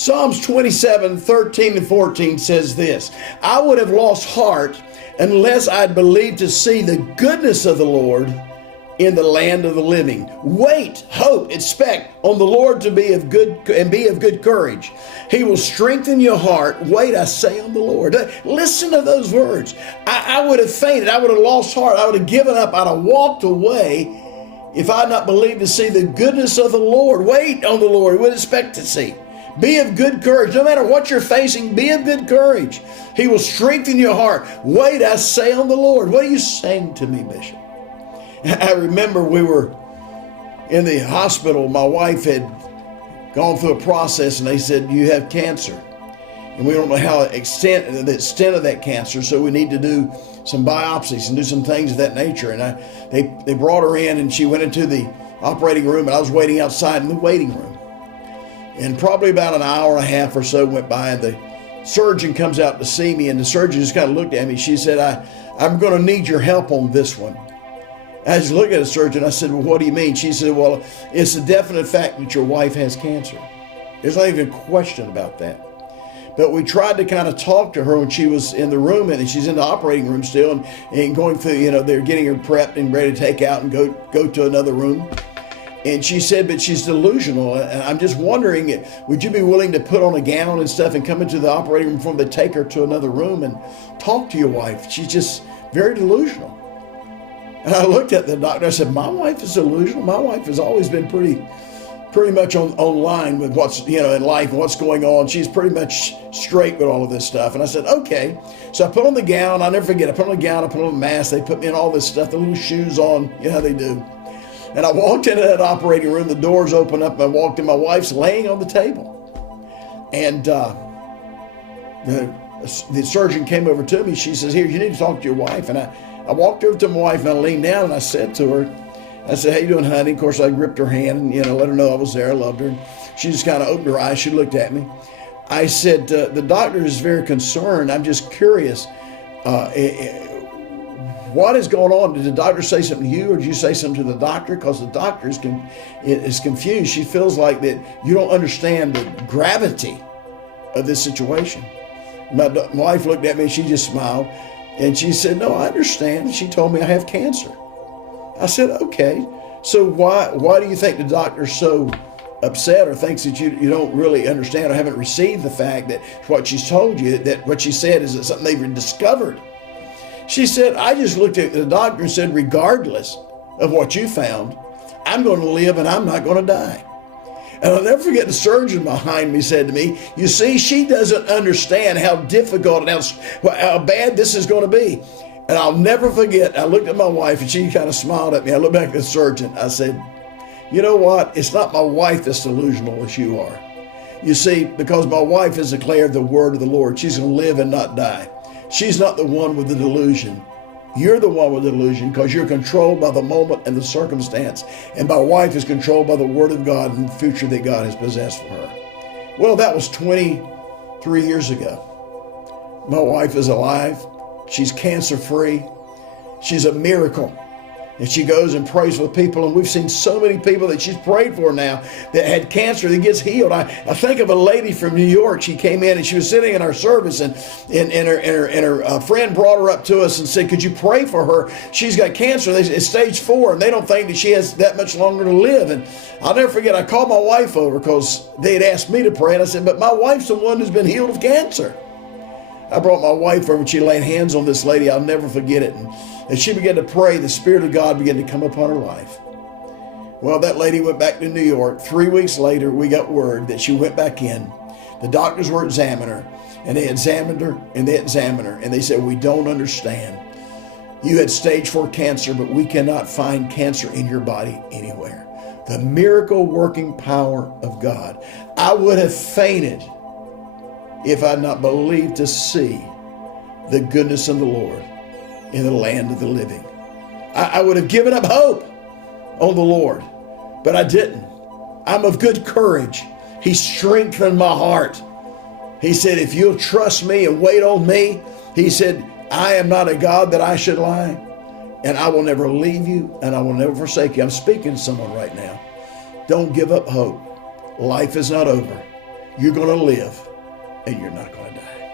Psalms 27, 13 and 14 says this: I would have lost heart unless I'd believed to see the goodness of the Lord in the land of the living. Wait, hope, expect on the Lord to be of good courage. He will strengthen your heart. Wait, I say on the Lord. Listen to those words. I would have fainted. I would have lost heart. I would have given up. I'd have walked away if I had not believed to see the goodness of the Lord. Wait on the Lord. We'd expect to see. Be of good courage. No matter what you're facing, be of good courage. He will strengthen your heart. Wait, I say on the Lord. What are you saying to me, Bishop? I remember we were in the hospital. My wife had gone through a process, and they said, you have cancer. And we don't know the extent of that cancer, so we need to do some biopsies and do some things of that nature. And they brought her in, and she went into the operating room, and I was waiting outside in the waiting room. And probably about an hour and a half or so went by, and the surgeon comes out to see me, and the surgeon just kind of looked at me. She said, I'm going to need your help on this one. I just looked at the surgeon. I said, well, what do you mean? She said, well, it's a definite fact that your wife has cancer. There's not even a question about that. But we tried to kind of talk to her when she was in the room, and she's in the operating room still, and going through, they're getting her prepped and ready to take out and go to another room. And she said, but she's delusional. And I'm just wondering, would you be willing to put on a gown and stuff and come into the operating room before they take her to another room and talk to your wife? She's just very delusional. And I looked at the doctor. I said, my wife is delusional. My wife has always been pretty much on line with what's, in life and what's going on. She's pretty much straight with all of this stuff. And I said, okay. So I put on the gown. I'll never forget. I put on the gown. I put on the mask. They put me in all this stuff, the little shoes on, how they do. And I walked into that operating room. The doors opened up, and I walked in. My wife's laying on the table. And the surgeon came over to me. She says, here, you need to talk to your wife. And I walked over to my wife, and I leaned down, and I said to her, I said, how you doing, honey? Of course, I gripped her hand and, let her know I was there. I loved her. And she just kind of opened her eyes. She looked at me. I said, the doctor is very concerned. I'm just curious. What is going on? Did the doctor say something to you, or did you say something to the doctor? Because the doctor is confused. She feels like that you don't understand the gravity of this situation. My wife looked at me, and she just smiled, and she said, no, I understand. And she told me I have cancer. I said, okay. So why do you think the doctor's so upset, or thinks that you don't really understand or haven't received the fact that what she's told you, that what she said is something they've discovered? She said, I just looked at the doctor and said, regardless of what you found, I'm going to live and I'm not going to die. And I'll never forget the surgeon behind me said to me, you see, she doesn't understand how difficult and how bad this is going to be. And I'll never forget, I looked at my wife and she kind of smiled at me. I looked back at the surgeon. I said, you know what? It's not my wife that's delusional as you are. You see, because my wife has declared the word of the Lord, she's going to live and not die. She's not the one with the delusion. You're the one with the delusion because you're controlled by the moment and the circumstance. And my wife is controlled by the word of God and the future that God has possessed for her. Well, that was 23 years ago. My wife is alive. She's cancer-free. She's a miracle. And she goes and prays for people. And we've seen so many people that she's prayed for now that had cancer that gets healed. I think of a lady from New York. She came in and she was sitting in our service, and her friend brought her up to us and said, could you pray for her? She's got cancer. It's stage 4, and they don't think that she has that much longer to live. And I'll never forget, I called my wife over because they had asked me to pray. And I said, but my wife's the one who's been healed of cancer. I brought my wife over and she laid hands on this lady. I'll never forget it. And as she began to pray, the Spirit of God began to come upon her life. Well, that lady went back to New York. 3 weeks later, we got word that she went back in. The doctors were examining her, and they examined her, and they examined her, and they said, we don't understand. You had stage 4 cancer, but we cannot find cancer in your body anywhere. The miracle working power of God. I would have fainted if I had not believed to see the goodness of the Lord in the land of the living. I would have given up hope on the Lord, but I didn't. I'm of good courage. He strengthened my heart. He said, if you'll trust me and wait on me, he said, I am not a God that I should lie, and I will never leave you, and I will never forsake you. I'm speaking to someone right now. Don't give up hope. Life is not over. You're going to live and you're not going to die.